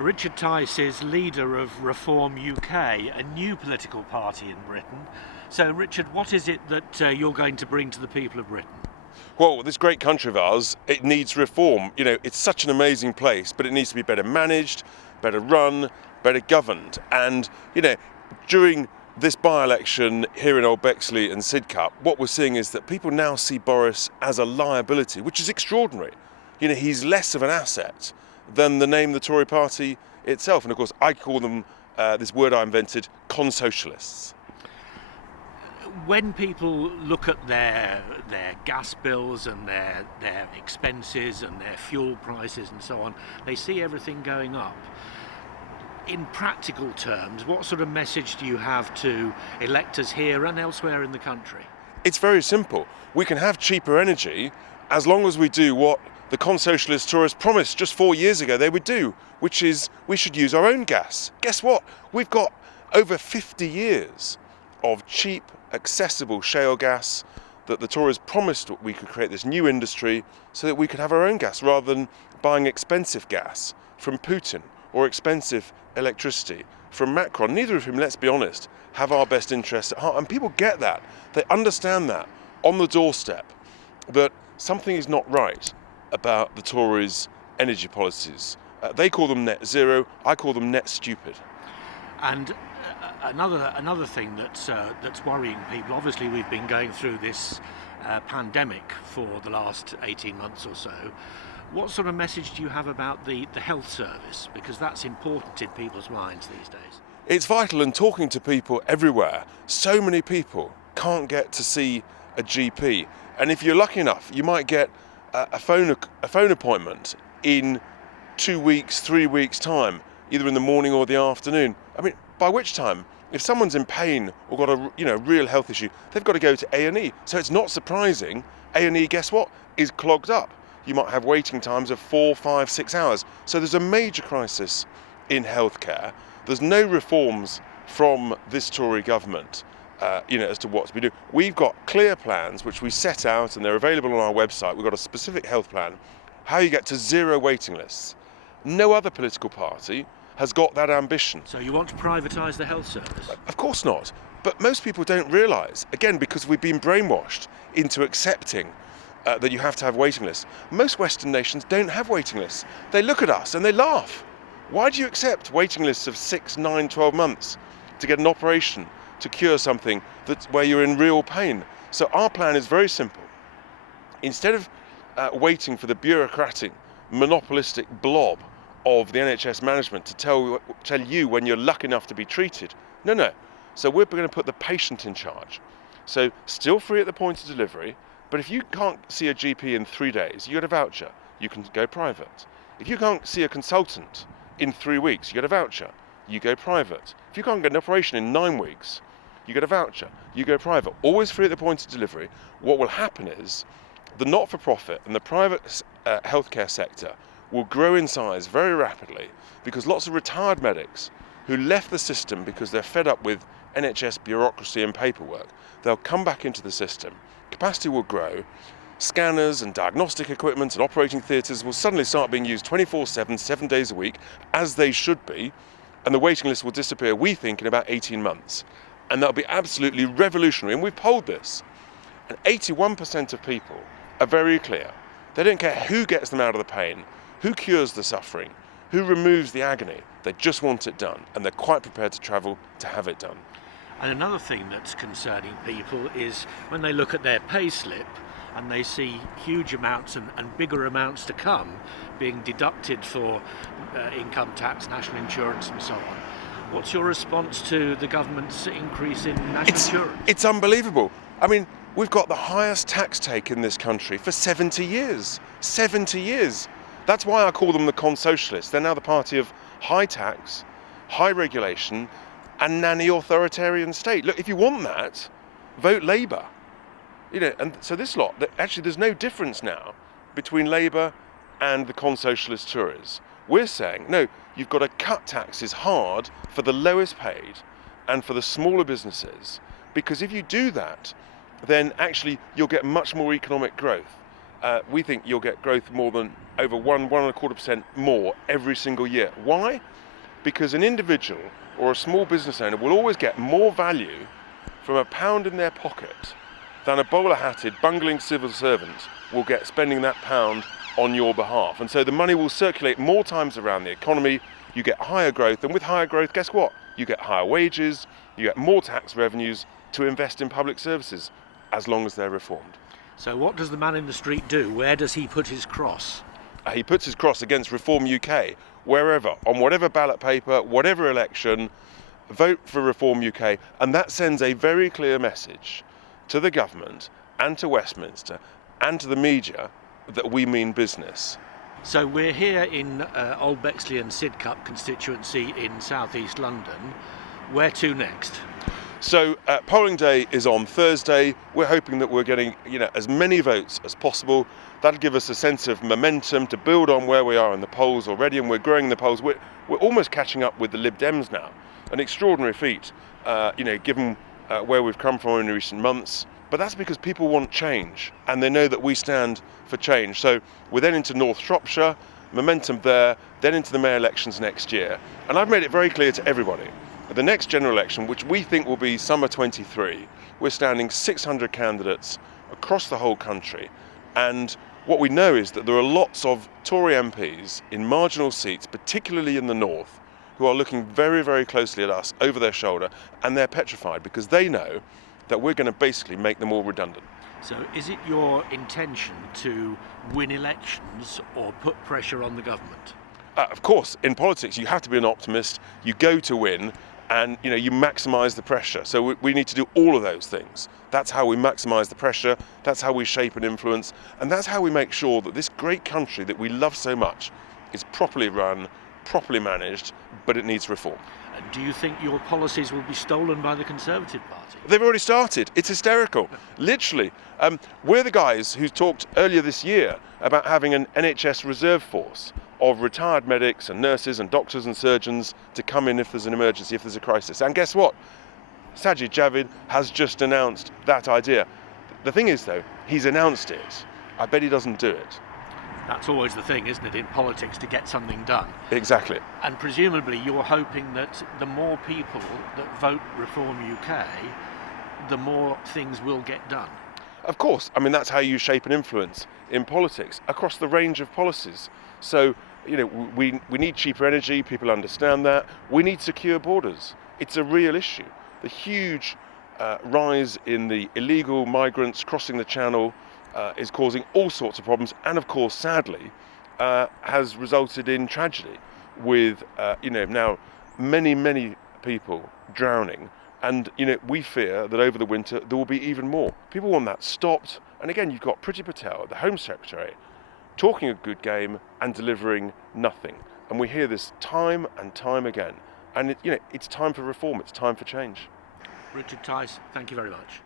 Richard Tice is leader of Reform UK, a new political party in Britain. So, Richard, what is it that you're going to bring to the people of Britain? Well, this great country of ours, it needs reform. It's such an amazing place, but it needs to be better managed, better run, better governed. And, during this by-election here in Old Bexley and Sidcup, what we're seeing is that people now see Boris as a liability, which is extraordinary. He's less of an asset than the name the Tory party itself. And of course, I call them, this word I invented, consocialists. When people look at their gas bills and their expenses and their fuel prices and so on, they see everything going up. In practical terms, what sort of message do you have to electors here and elsewhere in the country? It's very simple. We can have cheaper energy as long as we do what the consocialist Tories promised just 4 years ago they would do, which is we should use our own gas. Guess what? We've got over 50 years of cheap, accessible shale gas that the Tories promised we could create this new industry so that we could have our own gas rather than buying expensive gas from Putin or expensive electricity from Macron, neither of whom, let's be honest, have our best interests at heart. And people get that. They understand that on the doorstep, that something is not right about the Tories' energy policies. They call them net zero, I call them net stupid. And another thing that's worrying people, obviously we've been going through this pandemic for the last 18 months or so. What sort of message do you have about the health service? Because that's important in people's minds these days. It's vital, and talking to people everywhere, so many people can't get to see a GP. And if you're lucky enough, you might get a phone appointment in 2 weeks, 3 weeks' time, either in the morning or the afternoon. I mean, by which time, if someone's in pain or got a real health issue, they've got to go to A&E. So it's not surprising A&E, guess what, is clogged up. You might have waiting times of 4, 5, 6 hours. So there's a major crisis in healthcare. There's no reforms from this Tory government, as to what to be doing. We've got clear plans which we set out, and they're available on our website. We've got a specific health plan, how you get to zero waiting lists. No other political party has got that ambition. So you want to privatise the health service? Of course not. But most people don't realise, again, because we've been brainwashed into accepting that you have to have waiting lists. Most Western nations don't have waiting lists. They look at us and they laugh. Why do you accept waiting lists of 6, 9, 12 months to get an operation, to cure something where you're in real pain? So our plan is very simple. Instead of waiting for the bureaucratic, monopolistic blob of the NHS management to tell you when you're lucky enough to be treated, no. So we're going to put the patient in charge. So still free at the point of delivery, but if you can't see a GP in 3 days, you get a voucher, you can go private. If you can't see a consultant in 3 weeks, you get a voucher, you go private. If you can't get an operation in 9 weeks, you get a voucher, you go private. Always free at the point of delivery. What will happen is the not-for-profit and the private healthcare sector will grow in size very rapidly, because lots of retired medics who left the system because they're fed up with NHS bureaucracy and paperwork, they'll come back into the system. Capacity will grow. Scanners and diagnostic equipment and operating theatres will suddenly start being used 24/7, 7 days a week, as they should be, and the waiting list will disappear, we think, in about 18 months. And that'll be absolutely revolutionary. And we've polled this. And 81% of people are very clear. They don't care who gets them out of the pain, who cures the suffering, who removes the agony. They just want it done, and they're quite prepared to travel to have it done. And another thing that's concerning people is when they look at their pay slip and they see huge amounts and bigger amounts to come being deducted for income tax, national insurance and so on. What's your response to the government's increase in national insurance? It's unbelievable. I mean, we've got the highest tax take in this country for 70 years. 70 years. That's why I call them the consocialists. They're now the party of high tax, high regulation, and nanny authoritarian state. Look, if you want that, vote Labour. And so this lot, actually there's no difference now between Labour and the consocialist Tories. We're saying, no, you've got to cut taxes hard for the lowest paid and for the smaller businesses, because if you do that, then actually you'll get much more economic growth. we think you'll get growth more than over 1.25% more every single year. Why? Because an individual or a small business owner will always get more value from a pound in their pocket than a bowler-hatted, bungling civil servant will get spending that pound on your behalf. And so the money will circulate more times around the economy, you get higher growth, and with higher growth, guess what? You get higher wages, you get more tax revenues to invest in public services, as long as they're reformed. So what does the man in the street do? Where does he put his cross? He puts his cross against Reform UK, wherever, on whatever ballot paper, whatever election, vote for Reform UK, and that sends a very clear message to the government and to Westminster and to the media that we mean business. So we're here in Old Bexley and Sidcup constituency in southeast London. Where to next? So polling day is on Thursday. We're hoping that we're getting as many votes as possible. That'll give us a sense of momentum to build on where we are in the polls already, and we're growing the polls. We're almost catching up with the Lib Dems now. An extraordinary feat, given where we've come from in recent months. But that's because people want change, and they know that we stand for change. So we're then into North Shropshire, momentum there, then into the mayor elections next year. And I've made it very clear to everybody, at the next general election, which we think will be summer 23, we're standing 600 candidates across the whole country. And what we know is that there are lots of Tory MPs in marginal seats, particularly in the north, who are looking very, very closely at us over their shoulder, and they're petrified because they know that we're going to basically make them all redundant. So is it your intention to win elections or put pressure on the government? Of course, in politics you have to be an optimist. You go to win, and you maximise the pressure. So we need to do all of those things. That's how we maximise the pressure, that's how we shape and influence, and that's how we make sure that this great country that we love so much is properly run, properly managed, but it needs reform. Do you think your policies will be stolen by the Conservative Party? They've already started. It's hysterical. Literally. We're the guys who talked earlier this year about having an NHS reserve force of retired medics and nurses and doctors and surgeons to come in if there's an emergency, if there's a crisis. And guess what? Sajid Javid has just announced that idea. The thing is, though, he's announced it. I bet he doesn't do it. That's always the thing, isn't it, in politics, to get something done. Exactly. And presumably you're hoping that the more people that vote Reform UK, the more things will get done. Of course. I mean, that's how you shape an influence in politics across the range of policies. So, we need cheaper energy, people understand that. We need secure borders. It's a real issue. The huge rise in the illegal migrants crossing the channel is causing all sorts of problems, and of course, sadly, has resulted in tragedy with, now many people drowning. And, we fear that over the winter there will be even more. People want that stopped. And again, you've got Priti Patel, the Home Secretary, talking a good game and delivering nothing. And we hear this time and time again. And, it's time for reform. It's time for change. Richard Tice, thank you very much.